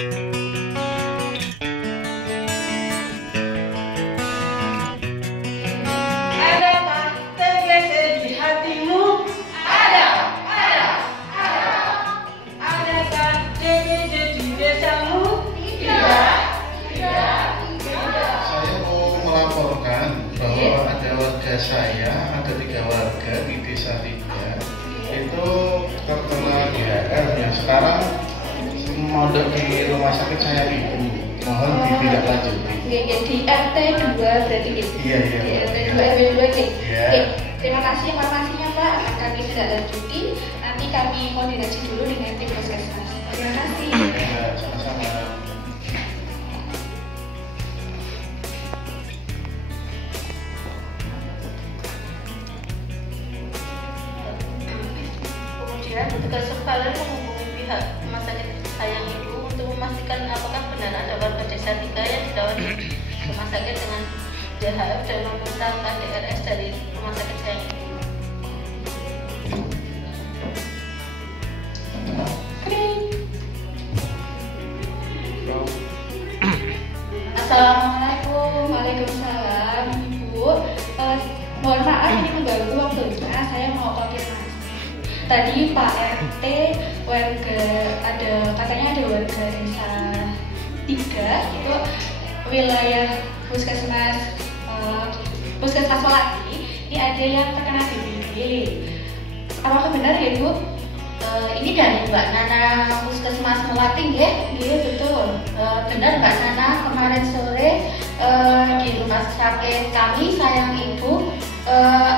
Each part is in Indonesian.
Adakah TBC di hatimu? Ada. Adakah TBC di desamu? Tidak. Saya mau melaporkan bahwa ada warga saya, ada 3 warga di desa 3 itu terkena GHR yang sekarang mondok di rumah sakit saya ibu. Mohon ditindaklanjuti. Di RT 2 berarti gitu. Iya. Di RT 2 RW 2 gitu. Iya. Oke, terima kasih informasinya Pak. Akan kami tidak lanjuti. Nanti kami koordinasi dulu dengan tim puskesmas. Terima kasih. Ya, sama-sama. Kemudian petugas surveillance menghubungi pihak rumah sakit Sayang Ibu untuk memastikan apakah benar ada warga desa 3 yang dirawat di rumah sakit dengan DHF dan meminta KDRS dari rumah sakit Sayang Ibu. Assalamualaikum. Waalaikumsalam Ibu. Mohon maaf ini mengganggu waktunya. Saya mau konfirmasi. Tadi Pak RT warga katanya ada warga desa 3 itu wilayah puskesmas Melati. Ini ada yang terkena DBD. Apakah benar ya Bu? Ini dari Mbak Nana Puskesmas Melati, ya? Iya betul. Benar Mbak Nana, kemarin sore di rumah sakit kami Sayang Ibu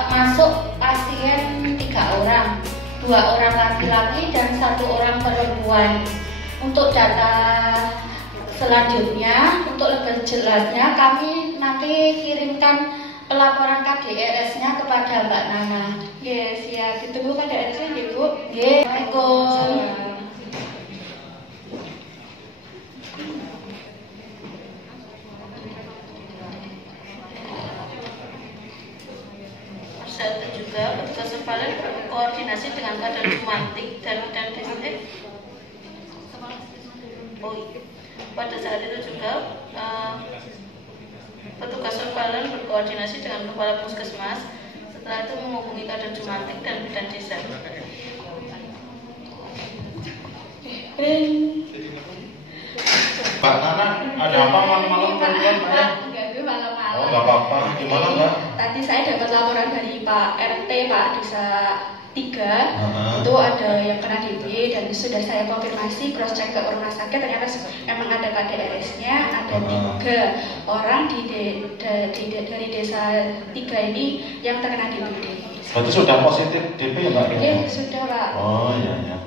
masuk pasien 3 orang, 2 orang laki-laki dan 1 orang perempuan. Untuk data selanjutnya, untuk lebih jelasnya kami nanti kirimkan pelaporan KDRS-nya kepada Mbak Nana. Ya siap. Ditunggu KDRS-nya ya Bu. Ya, Assalamualaikum. Saat itu juga petugas surveillance berkoordinasi dengan Kadar Jumantik dan Distrik. Pada saat itu juga petugas surveillance berkoordinasi dengan kepala puskesmas. Setelah itu menghubungi Kadar Jumantik dan Bidan Desa. Mbak Nana, ada apa malam-malam perempuan? Enggak malam-malam. Oh, nggak apa-apa. Gimana Mbak? Tadi saya dapat laporan dari Pak RT Pak Desa 3 itu ada yang kena DB dan sudah saya konfirmasi cross check ke rumah sakit ternyata memang ada KDRS-nya ada 3 orang dari desa 3 ini yang terkena DBD. Berarti sudah positif DP ya Mbak? Iya sudah Pak. Oh iya.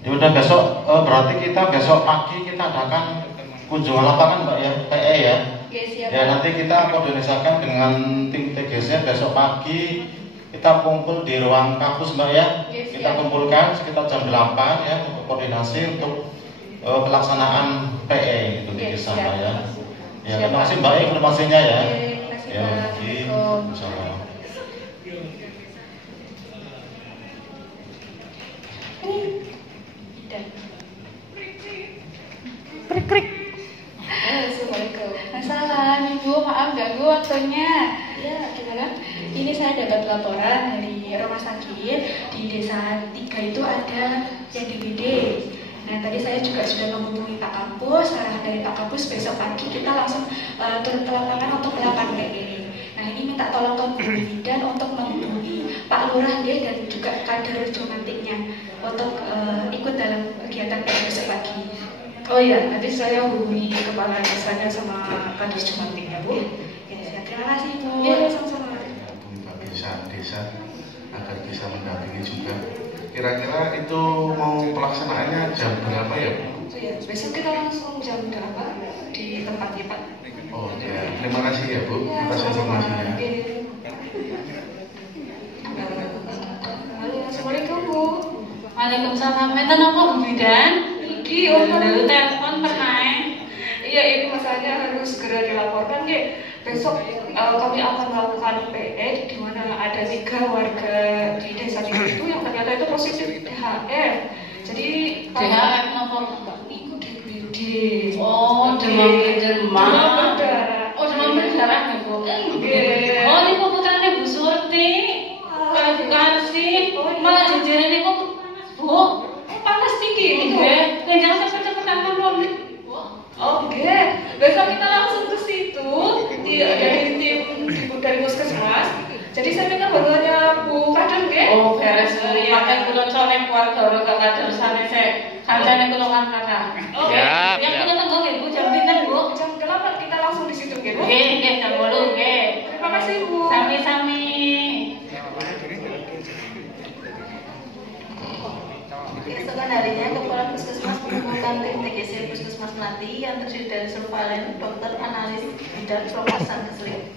Ya udah besok berarti kita besok pagi kita adakan kunjungan lapangan Mbak ya, PE ya. Iya siap. Ya nanti kita koordinasikan dengan tim TGC besok pagi kita kumpul di ruang kampus Mbak ya. Yes, kita siap. kumpulkan sekitar jam 8 ya untuk koordinasi untuk pelaksanaan PE itu di Yes, desa siap. Mbak ya. Ya Siap, terima kasih Pak. Mbak informasinya ya. Terima kasih Ya, Pak. Assalamualaikum. Insyaallah. Assalamualaikum. Masalah Ibu, maaf ganggu waktunya. Ya, gimana? Ini saya dapat laporan dari rumah sakit di desa 3 itu ada yang DBD. Nah, tadi saya juga sudah menghubungi Pak Kampus. Arahan dari Pak Kampus besok pagi kita langsung turun ke lapangan untuk melakukan PE. Nah, ini minta tolong ke dan untuk menghubungi Pak Lurah dia dan juga kader jumantiknya untuk ikut dalam kegiatan PE besok pagi. Oh iya, nanti saya hubungi kepala desanya sama kadis jumantiknya Bu. Ya, siap. Terima kasih Bu. Iya, sama-sama. Pak desa agar bisa mendampingi juga. Kira-kira itu mau pelaksanaannya jam berapa ya Bu? Ya, besok kita langsung jam berapa di tempatnya Pak? Oh ya, terima kasih ya Bu Ya, atas sama-sama. informasinya. Halo, Assalamualaikum Bu. Waalaikumsalam. Meten apa Bu Bidan? Iki, Lalu telepon pernah. Iya, ini masalahnya harus segera dilaporkan ya. Besok kami akan melakukan PE di mana ada 3 warga di desa itu yang ternyata itu positif DHF. Jadi DHF nopo? DBD. Oh, demam Demam berdarah. Oh, demam berdarah ya, Bu. Nggih. Oh, niku putrane Bu Surti. Kasih. Malah jajaran niku Bu. Panas tinggi. Nggih, kenjang cepet-cepetan mawon. Oke, besok kita langsung ke situ dari tim dari puskesmas. Jadi saya minta bantuannya Bu Kadang, nggih. Oh, beres. Iya. Pakai kula colek keluarga ora gak kader sane sik. Kancane kula kan kata. Oke. Siap, Yang siap. kula tunggu nggih Bu, jam pinten Bu? Jam 8 kita langsung di situ, nggih, Bu. Nggih, nggih jam 8 nggih. Terima kasih, Bu. Sami-sami. Keesokan harinya, Kepala Puskesmas mengumpulkan tim TGC Puskesmas Melati yang terdiri dari surveilan, dokter, analis, bidan, profesan keseling.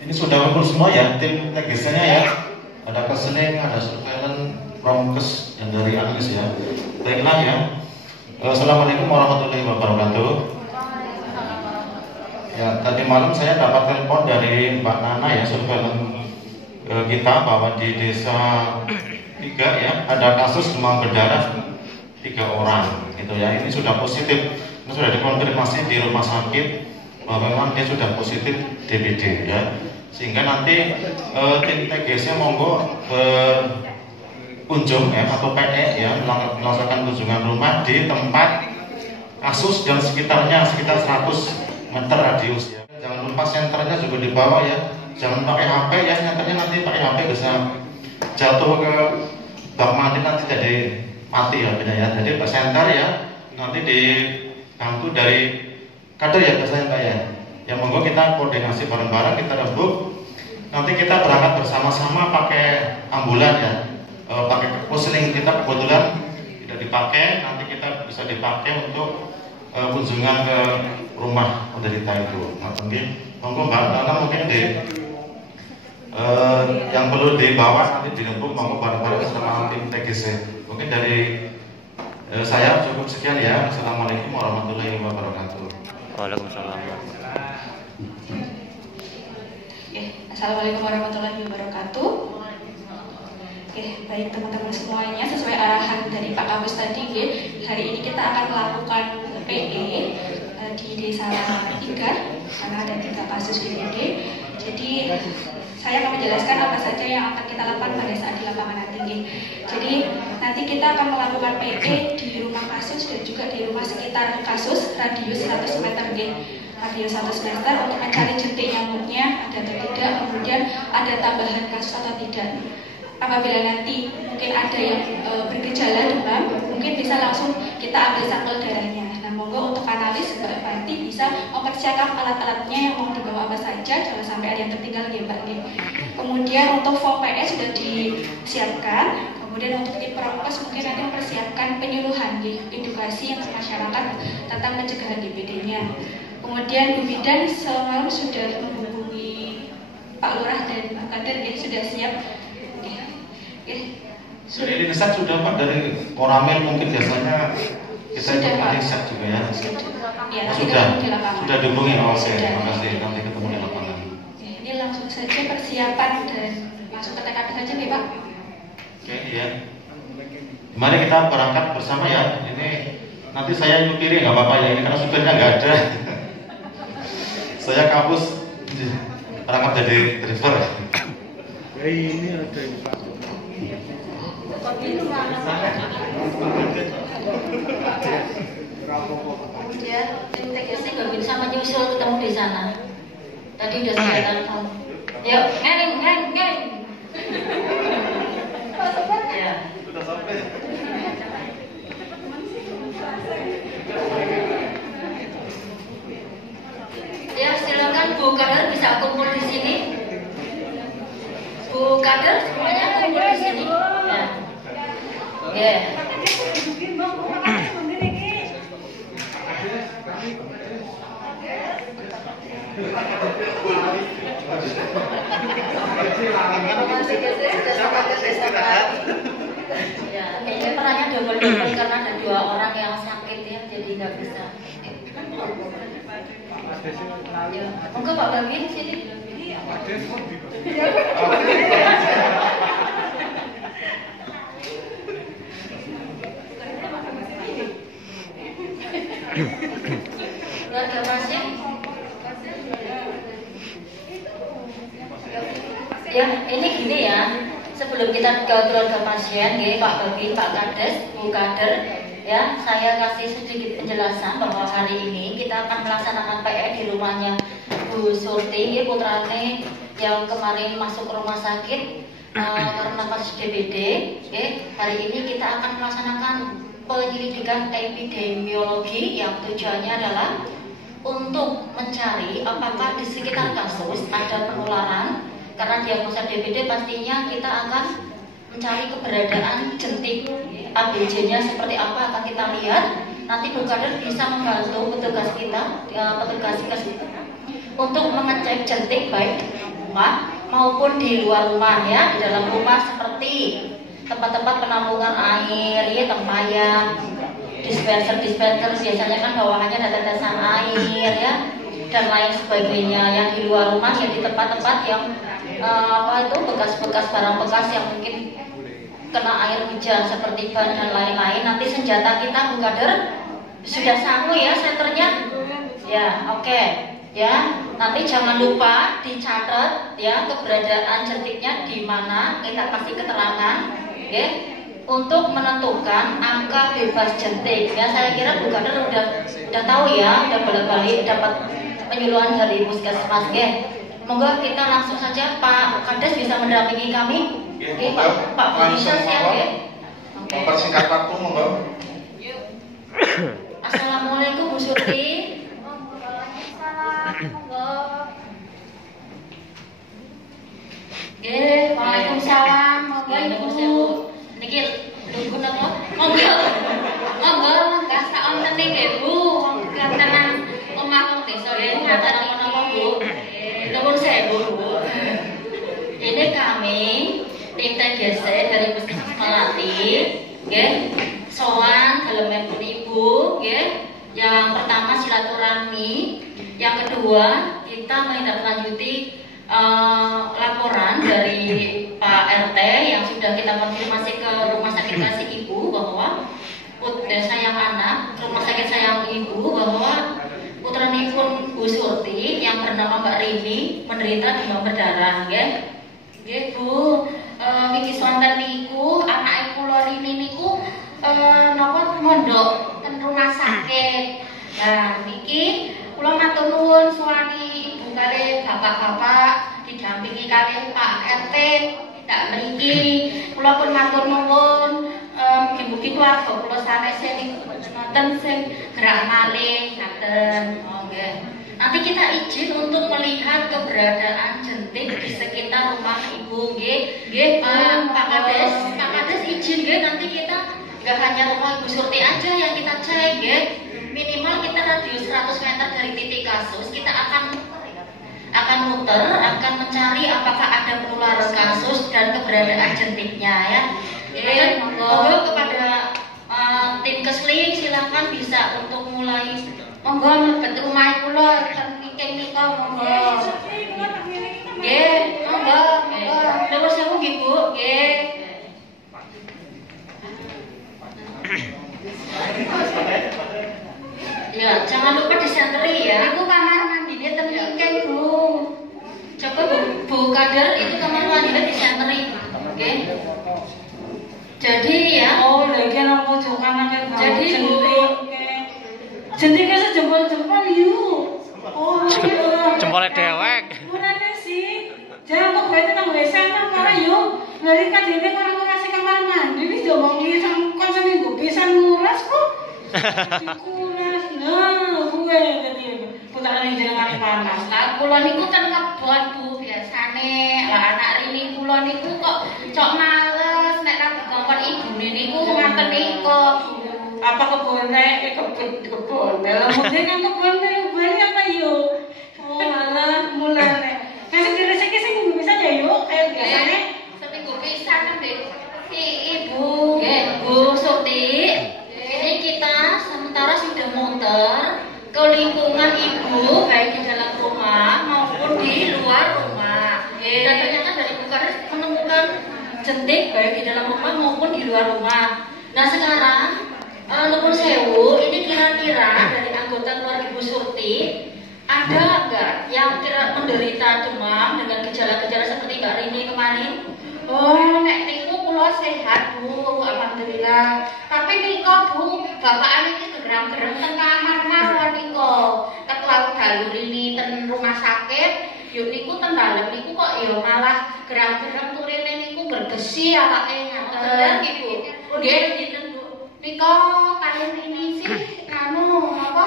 Ini sudah kumpul semua ya, tim TGC-nya ya. Ada keseling, ada surveilan, promkes, dan dari analis ya. Baiklah ya. Assalamualaikum warahmatullahi wabarakatuh. Ya, tadi malam saya dapat telepon dari Mbak Nana ya, surveilan kita bahwa di desa 3 ya ada kasus demam berdarah 3 orang gitu ya. Ini sudah positif, ini sudah dikonfirmasi di rumah sakit bahwa memang dia sudah positif DBD ya. Sehingga nanti tim TGC monggo berkunjung ya atau PE ya melaksanakan kunjungan rumah di tempat kasus dan sekitarnya sekitar 100 meter radius ya. Jangan lupa senternya juga dibawa ya. Jangan pakai HP ya, senternya nanti pakai HP bisa jatuh ke bak mati nanti jadi mati ya beda ya. Jadi Pak senter ya nanti dibantu dari kader ya biasanya Pak ya. Ya monggo kita koordinasi bareng-bareng, kita rembuk. Nanti kita berangkat bersama-sama pakai ambulan ya. Pakai pusling kita kebetulan tidak dipakai, nanti kita bisa dipakai untuk kunjungan ke rumah penderita itu. Nah, monggo Mbak, karena mungkin yang perlu dibawa nanti dirembuk monggo bareng-bareng sama tim TGC. Mungkin dari saya cukup sekian ya. Assalamualaikum warahmatullahi wabarakatuh. Waalaikumsalam. Assalamualaikum warahmatullahi wabarakatuh. Oke, baik teman-teman semuanya, sesuai arahan dari Pak Kapus tadi, hari ini kita akan melakukan PE di desa 3 karena ada 3 kasus DBD. Jadi saya akan menjelaskan apa saja yang akan kita lakukan pada saat di lapangan nanti. Jadi nanti kita akan melakukan PE di rumah kasus dan juga di rumah sekitar kasus radius 100 meter, radius 100 meter untuk mencari jentik nyamuknya ada atau tidak, kemudian ada tambahan kasus atau tidak. Apabila nanti mungkin ada yang bergejala demam, mungkin bisa langsung kita ambil sampel darahnya. Nah, monggo untuk analis Mbak Fanti bisa mempersiapkan alat-alatnya yang mau dibawa apa saja, jangan sampai ada yang tertinggal ya Mbak. Kemudian untuk form PE sudah disiapkan. Kemudian untuk tim prokes mungkin nanti mempersiapkan penyuluhan, edukasi untuk masyarakat tentang pencegahan DBD-nya. Kemudian Bu Bidan semalam sudah menghubungi Pak Lurah dan Pak Kader sudah siap. Sudah riset sudah Pak dari Koramil mungkin biasanya kita ikut riset juga ya. Ya, sudah dihubungi. Oke, terima kasih. Nanti ketemu di lapangan. Ini langsung saja persiapan dan masuk ke TKP saja nih Pak. Oke, iya. Mari kita berangkat bersama ya. Ini nanti saya nyupiri nggak apa-apa ya. Ini karena supirnya nggak ada. Saya Kapus berangkat jadi driver. Ini ada yang Kemudian tim TGC nggak bisa menyusul ketemu di sana. Tadi udah saya telepon. Yuk, ngeng. Ya. Sudah sampai. Ya, silakan Bu Kader bisa kumpul di sini. Bu Kader semuanya kumpul di sini. Ya. Ya, kayaknya perannya double karena ada 2 orang yang sakit ya, jadi nggak bisa. Ya, monggo Pak Bawi sini. Ya, ini gini ya. Sebelum kita ke keluarga pasien, ya, Pak Babi, Pak Kades, Bu Kader, ya, saya kasih sedikit penjelasan bahwa hari ini kita akan melaksanakan PE di rumahnya Bu Surti, ya, putrane yang kemarin masuk rumah sakit karena kasus DBD. Ya, hari ini kita akan melaksanakan penyelidikan epidemiologi yang tujuannya adalah untuk mencari apakah di sekitar kasus ada penularan. Karena diagnosa DBD pastinya kita akan mencari keberadaan jentik ABC-nya seperti apa akan kita lihat. Nanti Bu Kader bisa membantu petugas kita, petugas untuk mengecek jentik baik di rumah maupun di luar rumah ya. Di dalam rumah seperti tempat-tempat penampungan air, ya, tempayan, dispenser biasanya kan bawahannya ada tetesan air ya, dan lain sebagainya. Yang di luar rumah ya di tempat-tempat yang bekas-bekas barang bekas yang mungkin kena air hujan seperti ban dan lain-lain. Nanti senjata kita Bu Kader sudah sanggup ya senternya ya, oke. Ya, nanti jangan lupa dicatat ya keberadaan jentiknya di mana, kita kasih keterangan ya untuk menentukan angka bebas jentik. Ya, saya kira Bu Kader udah tahu ya, udah bolak-balik dapat penyuluhan dari puskesmas ya. Monggo kita langsung saja Pak Kades bisa mendampingi kami. Oke, Pak bisa siap ya. Mempersingkat waktu monggo. Assalamualaikum Bu Surti. Waalaikumsalam. Monggo. Niki nunggu napa? Monggo. Monggo enggak sak onten nggih Bu. Kantenan omah desa nggih ngaten napa Bu. Nuwun sewu Bu. Ini kami tim TGC dari Puskesmas Melati, nggih. Sowan dalem Ibu, nggih. Yang pertama silaturahmi, yang kedua kita menindaklanjuti laporan dari Pak RT yang sudah kita konfirmasi ke rumah sakit kasih Ibu bahwa sayang anak, rumah sakit sayang Ibu bahwa putranipun Bu Surti yang bernama Mbak Rini menderita demam berdarah, nggih. Nggih Bu, niki sonten niku anak kula Rini niku napa mondok ten rumah sakit. Nah, niki kula matur nuwun suwani Ibu kali bapak-bapak didampingi kali Pak RT tidak mriki. Kula pun matur nuwun mugi-mugi keluarga kula sanes nonton sing gerak malih ngaten. Nggih. Nanti kita izin untuk melihat keberadaan jentik di sekitar rumah Ibu, nggih. Nggih, Pak Kades izin nggih, nanti kita nggak hanya rumah Ibu Surti aja yang kita cek, nggih. Minimal kita radius 100 meter dari titik kasus, kita akan muter, akan mencari apakah ada penularan kasus dan keberadaan jentiknya ya. Jadi monggo kepada tim Kesling silakan bisa untuk mulai. Monggo mlebet rumah kula ten miking nika monggo. Nggih, monggo. Nomor sewu nggih Bu, nggih. Ya, jangan lupa disenteri ya. Iku kamar mandine ten miking, Bu. Coba Bu Kader itu kamar mandinya disenteri. Oke. Jadi ya, lagi nang pojokan akeh banget. Jadi, Bu, jentiknya sejempol-jempol yuk. Jempolnya dewek. Mulane sih. Jangan kok berarti nang WC nang ora yuk. Ngeri kadene orang ngasih kamar mandi wis diomongi sang kon seminggu pisan nguras kok. Dikuras. Nah, gue tadi putarane jenengan panas. Lah kula niku ten kebon Bu biasane. Lah anak Rini kula niku kok cok males nek ra dikongkon ibune niku ngaten nika Bu. Apa kebone? Kebon. Lah mungkin kan kebon ubane apa yuk? Oh, malah mulane. Masih direseki sing bisa ya yuk kayak biasane. Seminggu pisan Dek. Si Ibu. Oke, Bu Surti. Ini kita sementara sudah muter ke lingkungan Ibu baik di dalam rumah maupun di luar rumah. Dan ternyata dari Bu Kader menemukan jentik baik di dalam rumah maupun di luar rumah. Nah sekarang nomor sewu ini kira-kira dari anggota keluarga Ibu Surti ada nggak yang kira menderita demam dengan gejala-gejala seperti Mbak Rini kemarin. Oh, nek niku kula sehat, Bu. Alhamdulillah. Tapi nika, Bu, bapak niki geram-gerem teng kamar mawon nika. Ketua dalu rini ten rumah sakit, yuk niku ten dalem niku kok ya malah geram-gerem turine niku bergesi awake ngaten nggih, Bu. Nggih, dinten, Bu. Nika kalian ini sih anu apa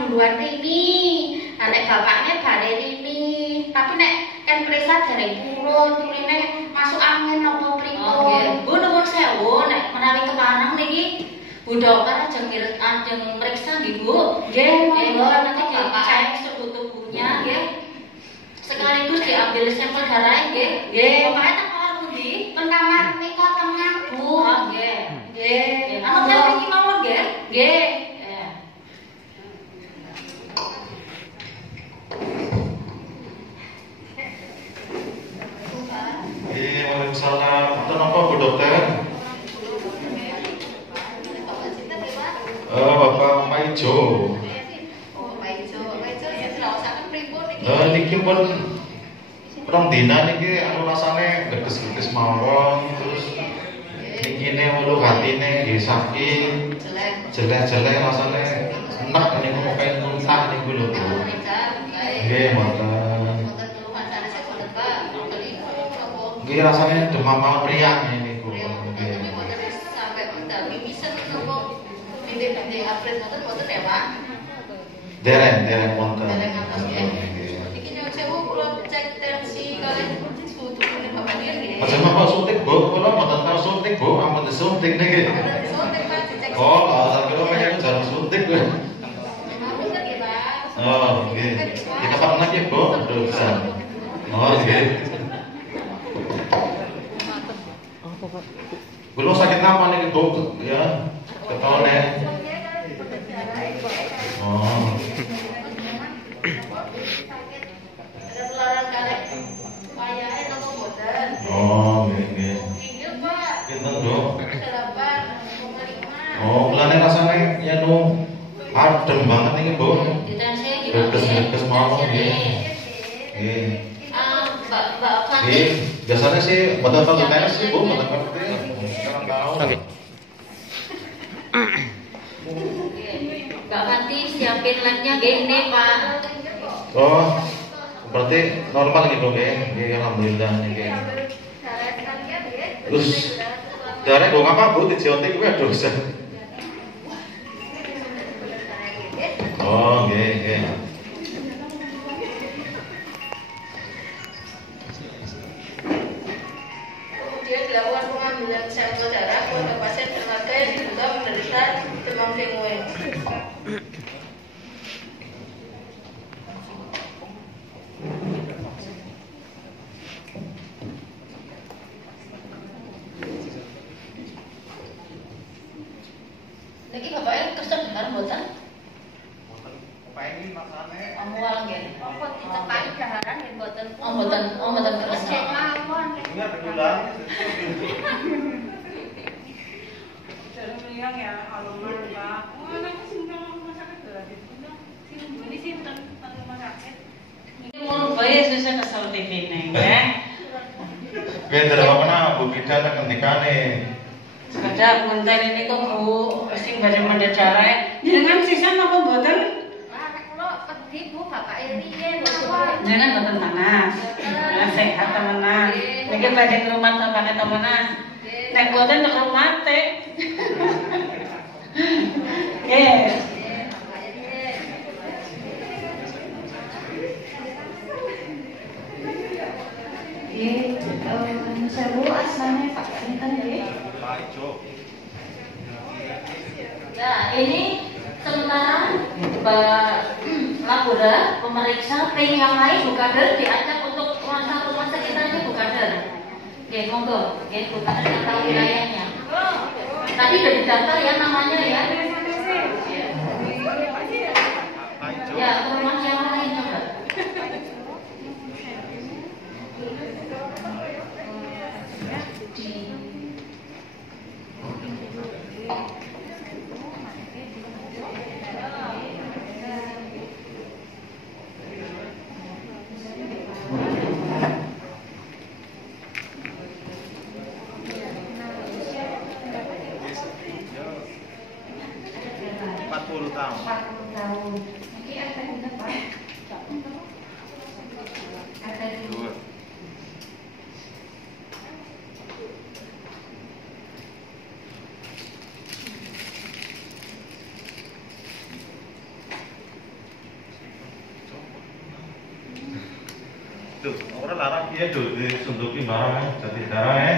duluan rini. Nah, nek bapaknya bare rini. Tapi nek kan periksa dereng purun, turine masuk angin apa pripun. Bu nuwun sewu nek menawi kemanang niki Bu dokter ajeng meriksa nggih, Bu. Nggih, monggo Nanti dicek suhu tubuhnya nggih. Sekaligus diambil sampel darah nggih. Nggih. Bapaknya teng kamar pundi? Teng kamar nika tengah, Bu. Oh, nggih. Nggih. Anu teh iki mawon nggih. Nggih. Waalaikumsalam. Itu apa Bu Dokter? Bapak Maijo. Niki pun rong dina niki anu rasane geges-geges mawon, terus niki ulu hatine nggih sakit, jelek-jelek rasane enak niku kayak muntah niku lho Bu. Nggih, mboten. Nggih rasane demam mawon riang niku. Nggih. Dereng wonten. Aja napa suntik Bu, kula mboten tau suntik Bu, ampun disuntik niki. Oh, saya kira pengen jarum suntik Bu. Oh, nggih. Kita kapan lagi Bu? Aduh, bisa. Oh, nggih. Belum sakit apa nih Bu? Ya, ketone. Oh. Oh, nggih. Pinten, Bu? Oh, kelane rasane ya nu adem banget nih Bu. Geges mawon nggih. Nggih. Mbak Fati. Nggih, biasanya sih mboten tau tetes sih Bu, mboten ngerti. Sekarang tahu. Oke. Mbak Fati siapin labnya nggih ini Pak. Oh, berarti normal gitu nggih. Nggih, alhamdulillah nggih. Terus darah kok apa Bu dijotik kuwi aduh. Oh, nggih. Kemudian dilakukan pengambilan sampel darah pada pasien keluarga yang diduga menderita demam dengue. Niki bapaknya kesel dengar mboten? Pengen masane. Amual nggih. Apa dicepai daharan yang mboten? Oh mboten kerasa. Ingat betulan. Jarum liang ya, alaman Pak. Oh, anaknya simpang rumah sakit berarti. Ini sinten rumah sakit. Ini mau bae susah kesel TV nih ya. Bener apa kena Bu Bidan ngendikane. Sekedar ngenten ini kok Bu, sing badhe mendhet darah. Jenengan sisan apa mboten? Bu, Bapak Iriye, Jenengan mboten panas. Sehat temenan. Niki badhe ke rumah tampane temenan. Nek mboten nek rumah teh. Nggih. Sewu asmane Pak Sinten nggih? Nah, ini sementara Mbak Labora pemeriksa ping yang lain bukader diajak untuk rumah sekitarnya bukader. Oke, monggo. Oke, bukader yang tahu wilayahnya. Tadi sudah didata ya namanya ya. Ya, ke rumah yang lain coba. Orang larang dia tuh disuntuki barang jadi darah ya.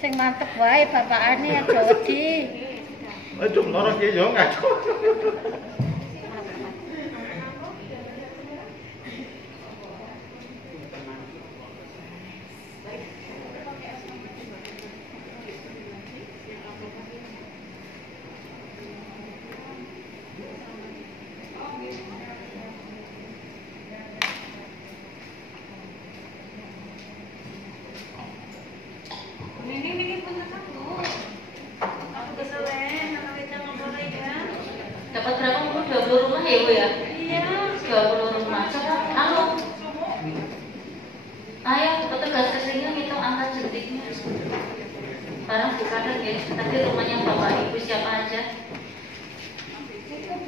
Sing mantep wae bapakane aja wedi. Aduh, loro ki yo ngaco. Dapat berapa? 20 rumah ya Bu ya? Iya 20 rumah. Halo. Ayo petugas kesini ngitung angka jentiknya. Barang dikadang ya. Tadi rumahnya Bapak Ibu siapa aja?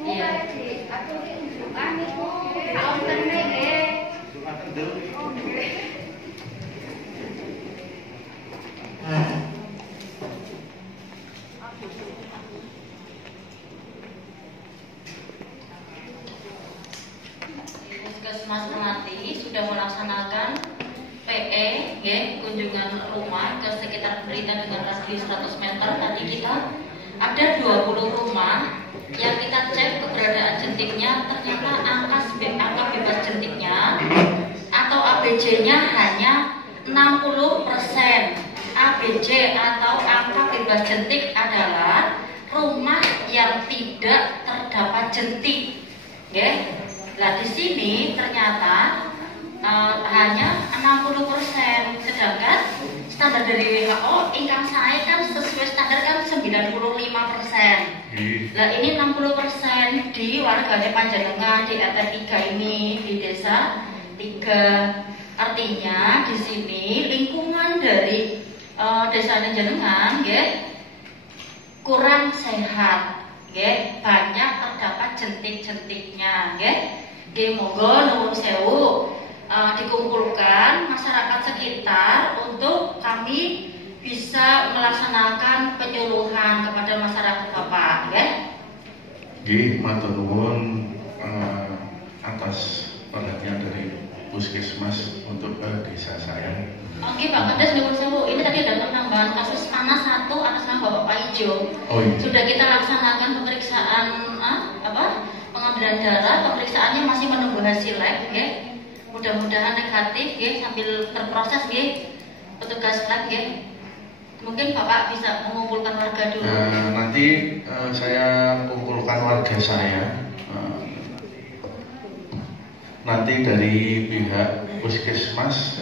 Iya. Aku iki unjukan iku. Kaontene nggih. Puskesmas Melati sudah melaksanakan PE ya, kunjungan rumah ke sekitar berita dengan radius 100 meter. Tadi kita ada 20 rumah yang kita cek keberadaan jentiknya, ternyata angka bebas jentiknya atau ABJ-nya hanya 60%. ABJ atau angka bebas jentik adalah rumah yang tidak terdapat jentik. Ya. Nah, di sini ternyata hanya 60%, sedangkan standar dari WHO ingkang saya kan sesuai standar kan 95%. Nah, ini 60% di warganya Panjenengan di RT 3 ini di desa 3. Artinya di sini lingkungan dari desa Panjenengan ya kurang sehat, ya banyak terdapat jentik-jentiknya, ya. Monggo nuwun sewu dikumpulkan masyarakat sekitar untuk kami bisa melaksanakan penyuluhan kepada masyarakat Bapak, ya. Nggih, matur nuwun atas perhatian dari Puskesmas untuk desa saya. Oke Pak Kades, nuwun sewu. Ini tadi ada penambahan kasus panas 1 atas nama Bapak Pak Ijo. Oh, iya. Sudah kita laksanakan pemeriksaan pengambilan darah, pemeriksaannya masih menunggu hasil lab, ya. Mudah-mudahan negatif, ya, sambil terproses, ya, petugas lab, ya. Mungkin Bapak bisa mengumpulkan warga dulu. Nanti saya kumpulkan warga saya. Nanti dari pihak Puskesmas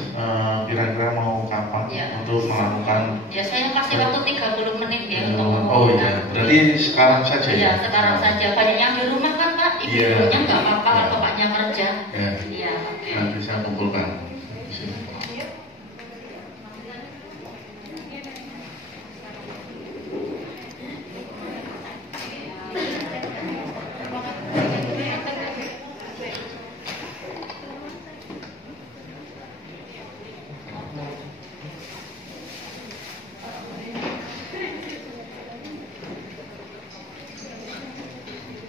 kira-kira mau kapan ya, untuk melakukan? Ya, saya kasih waktu 30 menit ya untuk Oh iya, berarti sekarang saja ya? Iya, sekarang saja. Banyak yang di rumah kan Pak, ibunya nggak apa-apa kalau bapaknya kerja. Iya, oke. Nanti saya kumpulkan.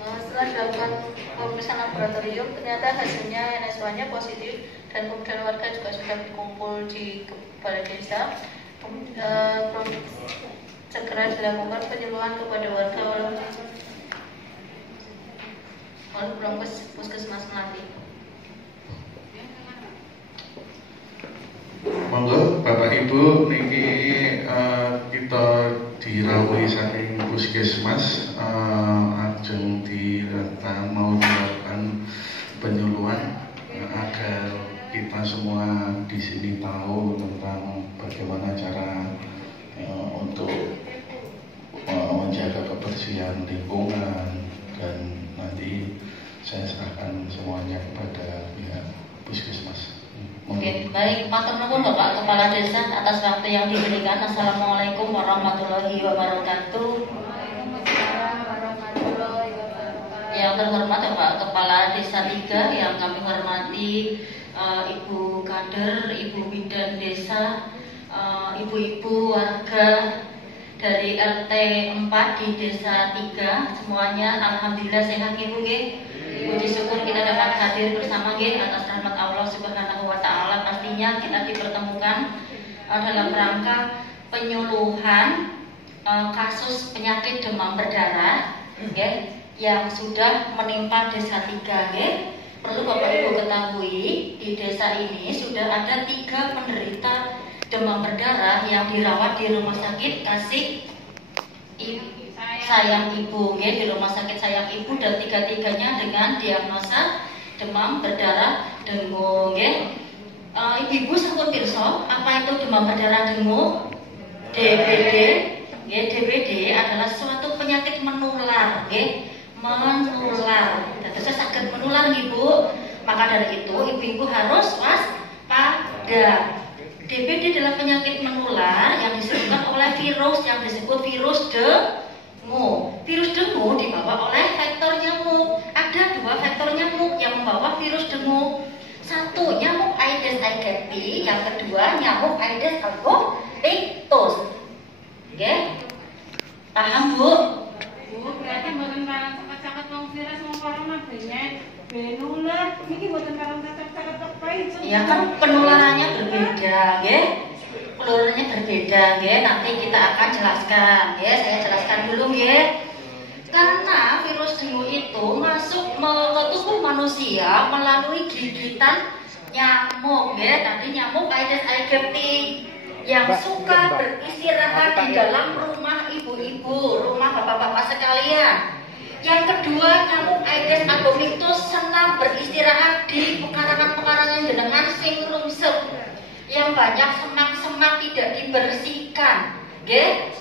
Setelah dilakukan pemeriksaan laboratorium, ternyata hasilnya NSW-nya positif dan kemudian warga juga sudah berkumpul di balai desa. Segera dilakukan penyuluhan kepada warga oleh Puskesmas Melati. Monggo Bapak Ibu niki kita dirawuhi saking Puskesmas ajeng mau dilakukan penyuluhan agar kita semua di sini tahu tentang bagaimana cara untuk menjaga kebersihan lingkungan, dan nanti saya serahkan semuanya kepada pihak Puskesmas. Oke, baik, matur nuwun Bapak Kepala Desa atas waktu yang diberikan. Assalamualaikum warahmatullahi wabarakatuh. Yang terhormat Bapak Kepala Desa 3, yang kami hormati Ibu Kader, Ibu Bidan Desa, Ibu-ibu warga dari RT 4 di Desa 3, semuanya alhamdulillah sehat Ibu nggih. Puji syukur kita dapat hadir bersama nggih atas rahmat Allah Subhanahu wa taala. Pastinya kita dipertemukan dalam rangka penyuluhan kasus penyakit demam berdarah nggih yang sudah menimpa Desa 3 nggih. Perlu Bapak Ibu ketahui, di desa ini sudah ada 3 penderita demam berdarah yang dirawat di Rumah Sakit Kasih Sayang Ibu ya, di Rumah Sakit Sayang Ibu, dan 3-tiganya dengan diagnosa demam berdarah dengue ya. Ibu-ibu sampun pirsa apa itu demam berdarah dengue? DBD ya, DBD adalah suatu penyakit menular ya, menular. Dan saged menular Ibu. Maka dari itu ibu-ibu harus waspada. DBD adalah penyakit menular yang disebabkan oleh virus yang disebut virus dengue. Virus dengue dibawa oleh vektor nyamuk. Ada 2 vektor nyamuk yang membawa virus dengue. Satu nyamuk Aedes aegypti, yang kedua nyamuk Aedes albopictus. Oke? Paham Bu? Bu, berarti mboten parang caket-caket wong virus wong corona benular. Niki mboten parang caket-caket apa itu? Ya kan penularannya berbeda, nggih. Penularannya berbeda, nggih. Nanti kita akan jelaskan, ya. Saya jelaskan dulu, nggih. Karena virus dengue itu masuk ke tubuh manusia melalui gigitan nyamuk, ya. Tadi nyamuk Aedes aegypti yang suka beristirahat di dalam rumah ibu-ibu, rumah bapak-bapak sekalian. Yang kedua, nyamuk Aedes albopictus senang beristirahat di pekarangan-pekarangan jenengan sing rungsep, yang banyak semak-semak tidak dibersihkan. Nggih?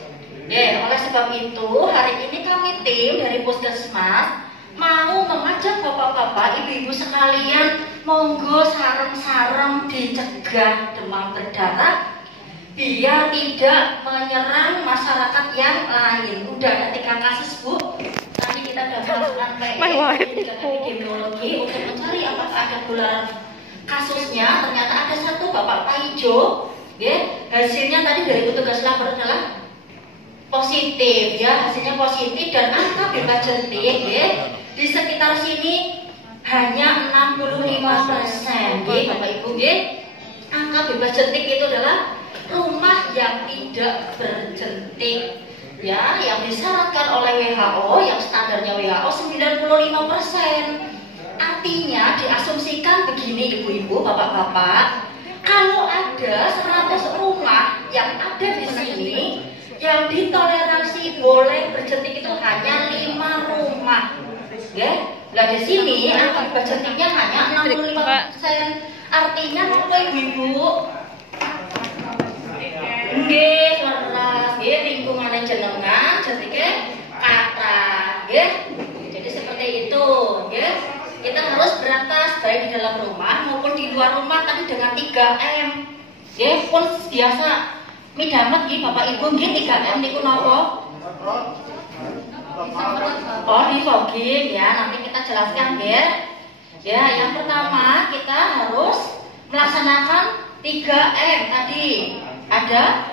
Oleh sebab itu, hari ini kami tim dari Puskesmas mau mengajak bapak-bapak, ibu-ibu sekalian, monggo sareng-sareng dicegah demam berdarah biar tidak menyerang masyarakat yang lain. Udah ada 3 kasus Bu. Nanti kita daftarkan epidemiologi untuk mencari apakah ada gelaran kasusnya. Ternyata ada 1 Bapak Paijo, ya. Hasilnya tadi dari petugas lapor adalah positif, ya. Hasilnya positif dan angka bebas jentik, ya. Di sekitar sini hanya 65%, ya, Bapak Ibu, ya. Angka bebas jentik itu adalah rumah yang tidak berjentik, ya, yang disyaratkan oleh WHO, yang standarnya WHO 95%. Artinya diasumsikan begini ibu-ibu, bapak-bapak, kalau ada 100 rumah yang ada di sini yang ditoleransi boleh berjentik itu hanya 5 rumah, ya. Nah di sini angka berjentiknya hanya 65%. Artinya apa ibu-ibu? Nggih, leres, nggih, lingkungan jenengan jentike kathah, nggih. Jadi seperti itu, nggih. Kita harus berantas baik di dalam rumah maupun di luar rumah tadi dengan 3M. Nggih, pun biasa midhamet nggih Bapak Ibu nggih 3M niku napa? Oh, di fogging ya, nanti kita jelaskan nggih. Ya, yang pertama kita harus melaksanakan 3M tadi. Ada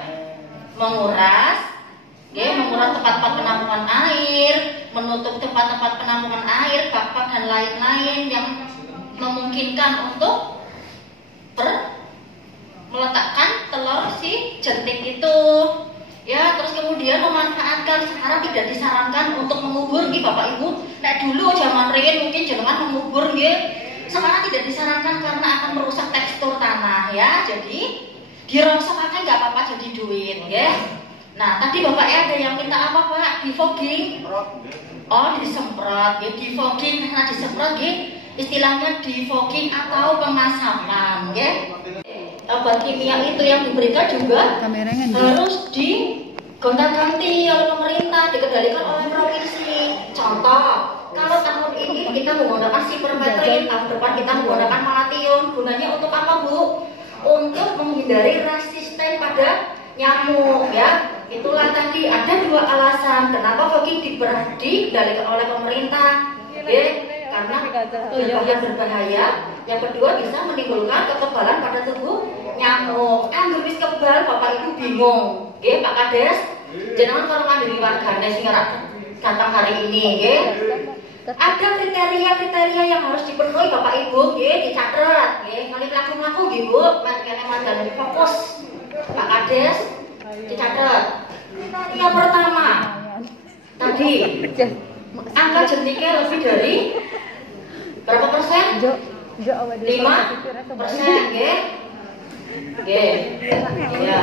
menguras, ya, menguras tempat-tempat penampungan air, menutup tempat-tempat penampungan air, bak-bak dan lain-lain yang memungkinkan untuk meletakkan telur si jentik itu. Ya, terus kemudian memanfaatkan, sekarang tidak disarankan untuk mengubur, nih Bapak Ibu. Nah dulu zaman riyen mungkin jenengan mengubur, nggih. Sekarang tidak disarankan karena akan merusak tekstur tanah, ya. Jadi dirongsokakan nggak apa-apa jadi duit, ya. Nah tadi bapaknya ada yang minta apa Pak? Di fogging? Oh disemprot, ya. Di fogging, karena disemprot, ya. Istilahnya di fogging atau pengasapan, ya. Obat kimia itu yang diberikan juga harus digonta-ganti oleh pemerintah, dikendalikan oleh provinsi. Contoh, kalau tahun ini kita menggunakan sipermetrin, tahun depan kita menggunakan malation. Gunanya untuk apa Bu? menghindari resisten pada nyamuk ya. Itulah tadi ada 2 alasan kenapa fogging dikendalikan oleh pemerintah. Karena berbahaya. Yang kedua bisa menimbulkan kekebalan pada tubuh nyamuk. Anggur wis kebal Bapak Ibu bingung. Pak Kades, jenengan kalau mandiri wargane sing datang hari ini ada kriteria-kriteria yang harus dipenuhi Bapak Ibu dicatat kali mlaku-mlaku nggih Bu, kene mandang fokus. Pak Kades dicatat. Yang pertama tadi angka jentiknya lebih dari berapa persen? 5% ya.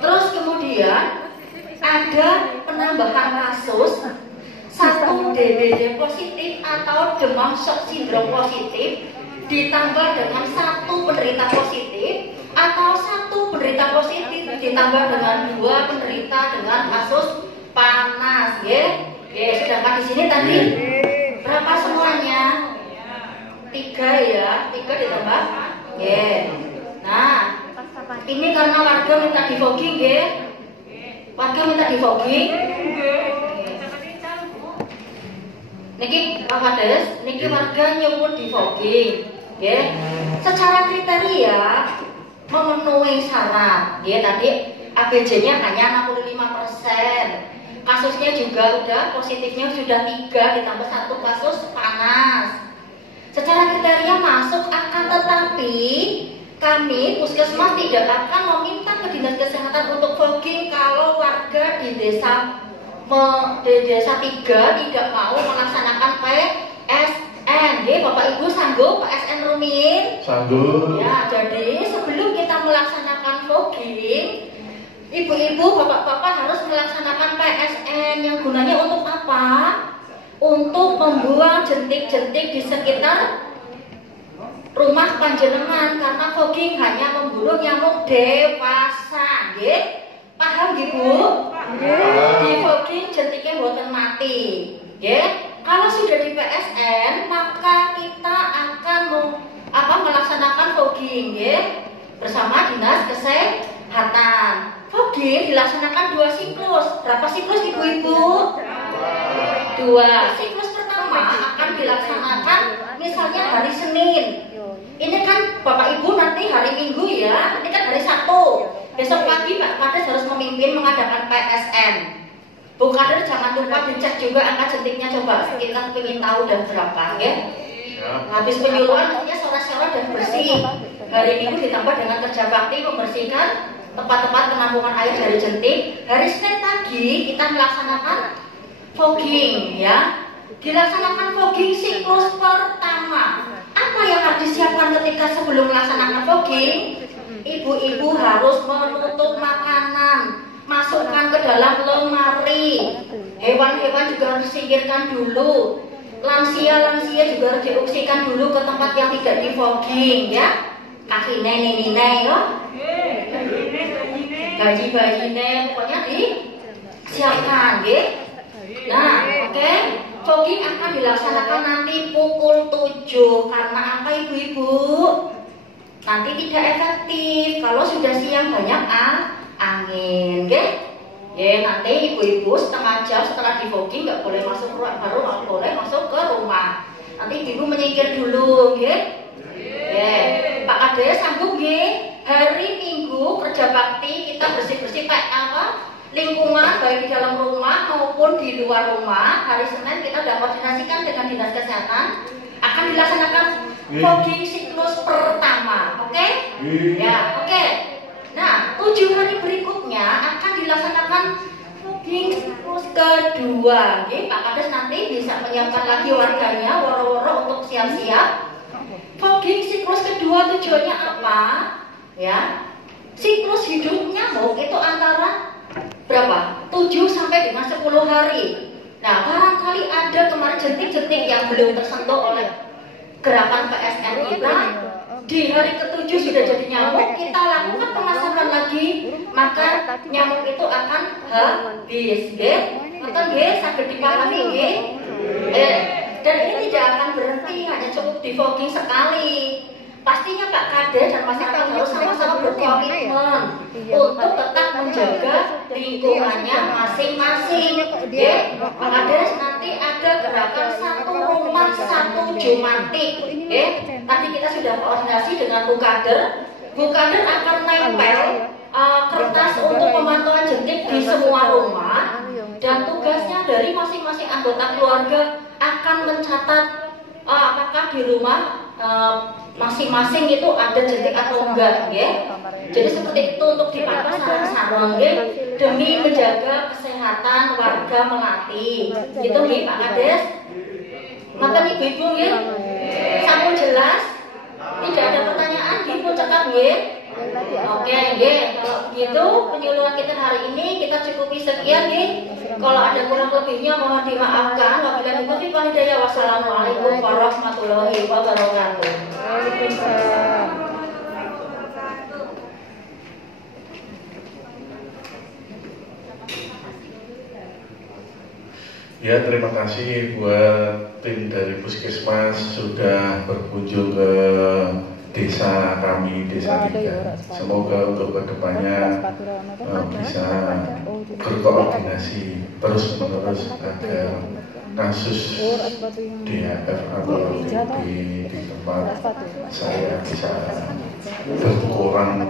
Terus kemudian ada penambahan kasus 1 DBD positif atau demam shock syndrome positif ditambah dengan 1 penderita positif atau 1 penderita positif ditambah dengan 2 penderita dengan kasus panas sedangkan di sini tadi berapa semuanya? 3 ya, 3 ditambah Nah, ini karena warga minta di fogging warga minta di fogging niki Pak Kades, niki warga nyebut di fogging secara kriteria memenuhi syarat tadi ABJ-nya hanya 65%. Kasusnya juga udah positifnya sudah 3 ditambah 1 kasus panas. Secara kriteria masuk akan, tetapi kami puskesmas tidak akan meminta ke dinas kesehatan untuk fogging kalau warga di desa 3 tidak mau melaksanakan PSN. Bapak Ibu sanggup PSN rutin? Sanggup. Ya, jadi sebelum kita melaksanakan fogging, ibu-ibu, bapak-bapak harus melaksanakan PSN yang gunanya untuk apa? Untuk membuang jentik-jentik di sekitar rumah panjenengan, karena fogging hanya membunuh nyamuk dewasa. Paham Bu? Di fogging jentiknya mboten mati. Kalau sudah di PSN maka kita akan melaksanakan fogging bersama dinas kesehatan. Fogging dilaksanakan 2 siklus. Berapa siklus ibu-ibu? 2. Siklus pertama akan dilaksanakan misalnya hari Senin. Ini kan Bapak Ibu nanti hari Minggu ya. Ini kan hari Sabtu. Besok pagi Pak Kades harus memimpin mengadakan PSN. Bu Kader jangan lupa dicek juga angka jentiknya, coba kita ingin tahu dan berapa Habis penyuluhan nantinya sore-sore dan bersih. Hari Minggu ditambah dengan kerja bakti membersihkan tempat-tempat penampungan air dari jentik. Hari Senin pagi kita melaksanakan fogging dilaksanakan fogging siklus pertama. Apa yang harus disiapkan ketika sebelum melaksanakan fogging? Ibu-ibu harus menutup makanan, masukkan ke dalam lemari. Hewan-hewan juga harus disingkirkan dulu. Lansia-lansia juga harus diungsikan dulu ke tempat yang tidak di fogging Kaki nenek-nenek bayi-bayi pokoknya disiapkan Nah, fogging akan dilaksanakan nanti pukul 7. Karena apa ibu-ibu? Nanti tidak efektif kalau sudah siang banyak angin nanti ibu-ibu setengah jam setelah di fogging nggak boleh masuk ruang, baru nggak boleh masuk ke rumah. Nanti ibu menyingkir dulu Pak Kades sanggup hari Minggu kerja bakti kita bersih-bersih lingkungan baik di dalam rumah maupun di luar rumah. Hari Senin kita sudah koordinasikan dengan dinas kesehatan akan dilaksanakan fogging siklus pertama. Nah 7 hari berikutnya akan dilaksanakan fogging siklus kedua. Pak Kades nanti bisa menyiapkan lagi warganya woro-woro untuk siap-siap. Fogging siklus kedua tujuannya apa? Siklus hidup nyamuk itu antara berapa? 7 sampai dengan 10 hari. Nah, barangkali ada kemarin jentik-jentik yang belum tersentuh oleh gerakan PSN kita. Di hari ke-7 sudah jadi nyamuk, kita lakukan pemasaran lagi, maka nyamuk itu akan habis. Sampai dipahami Dan ini tidak akan berhenti hanya cukup di fogging sekali. pastinya Pak Kades dan masyarakat harus sama-sama berkomitmen untuk tetap menjaga lingkungannya masing-masing. Ya, Pak Kades nanti ada gerakan satu rumah satu Jumantik. Ya, tadi kita sudah koordinasi dengan Bu Kader. Bu Kader akan nempel kertas untuk pemantauan jentik di semua rumah, dan tugasnya dari masing-masing anggota keluarga akan mencatat apakah di rumah masing-masing itu ada jentik atau enggak, ya. Jadi seperti itu untuk dipantau sarang-sarang, ya, demi menjaga kesehatan warga Melati. Itu nih Pak Kades. Ngapain Ibu-ibu, ya? Sampun jelas? Tidak ada pertanyaan, Ibu cekap, ya? Oke, ya. Kalau begitu penyuluhan kita hari ini kita cukupi sekian, ya. Kalau ada kurang lebihnya mohon dimaafkan. Wabillahi taufiq wal hidayah. Wassalamualaikum warahmatullahi wabarakatuh. Waalaikumsalam. Ya, terima kasih buat tim dari Puskesmas sudah berkunjung ke desa kami, desa Tiga. Semoga untuk kedepannya bisa berkoordinasi terus-menerus agar kasus DHF atau TB di tempat saya bisa berkurang.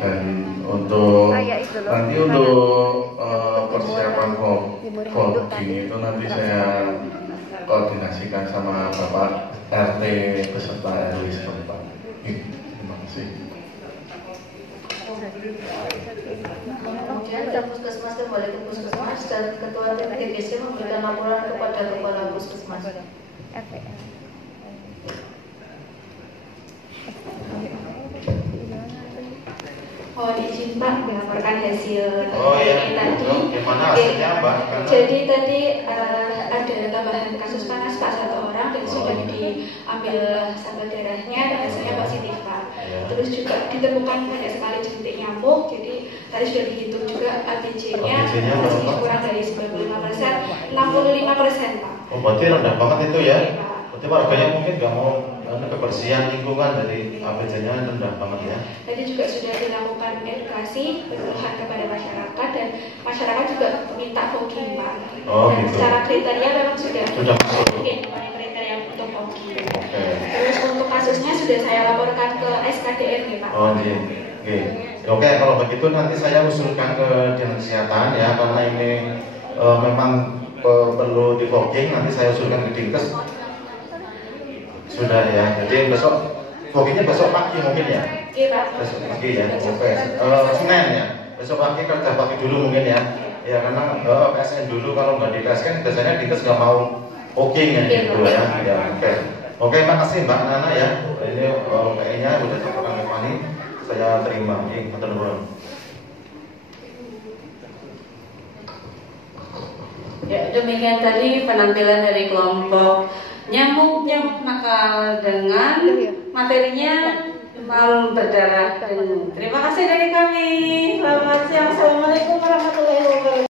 Dan untuk nanti untuk persiapan voting itu nanti saya koordinasikan sama Bapak RT beserta RW setempat. Terima kasih. Kemudian dari Puskesmas kembali ke Puskesmas dan Ketua TPDC memberikan laporan kepada Kepala Puskesmas. Mohon izin Pak melaporkan hasil iya. tadi. Gimana hasilnya Mbak? Jadi tadi ada tambahan kasus panas Pak 1 orang dan sudah diambil sampel darahnya dan hasilnya positif Pak. Terus juga ditemukan banyak sekali jentik nyamuk. Jadi tadi sudah dihitung juga ATJ-nya masih kurang dari 95%, 65% Pak. Oh, berarti rendah banget itu ya? Berarti warganya mungkin nggak mau kebersihan lingkungan dari APJ-nya rendah banget ya? Tadi juga sudah dilakukan edukasi penyuluhan kepada masyarakat dan masyarakat juga minta fogging Pak. Oh, dan gitu. secara kriteria memang sudah masuk. Kriteria untuk fogging. Terus untuk kasusnya sudah saya laporkan ke SKDRG Pak. Oh iya. Oke, kalau begitu nanti saya usulkan ke Dinas Kesehatan ya, karena ini memang perlu di fogging. Nanti saya usulkan ke Dinkes. Sudah ya, jadi besok foggingnya besok pagi mungkin ya? Iya Pak. Besok pagi ya, oke. Senin ya, besok pagi kerja pagi dulu mungkin ya. Ya karena PSN dulu, kalau nggak di PSN biasanya Dinkes nggak mau fogging ya gitu ya. Ya oke. Oke, makasih Mbak Nana ya. Ini kayaknya udah dilakukan ke Fani, saya terima. Ini matur. Ya, demikian tadi penampilan dari kelompok nyamuk nakal dengan materinya demam berdarah. Terima kasih dari kami. Selamat siang. Assalamualaikum warahmatullahi wabarakatuh.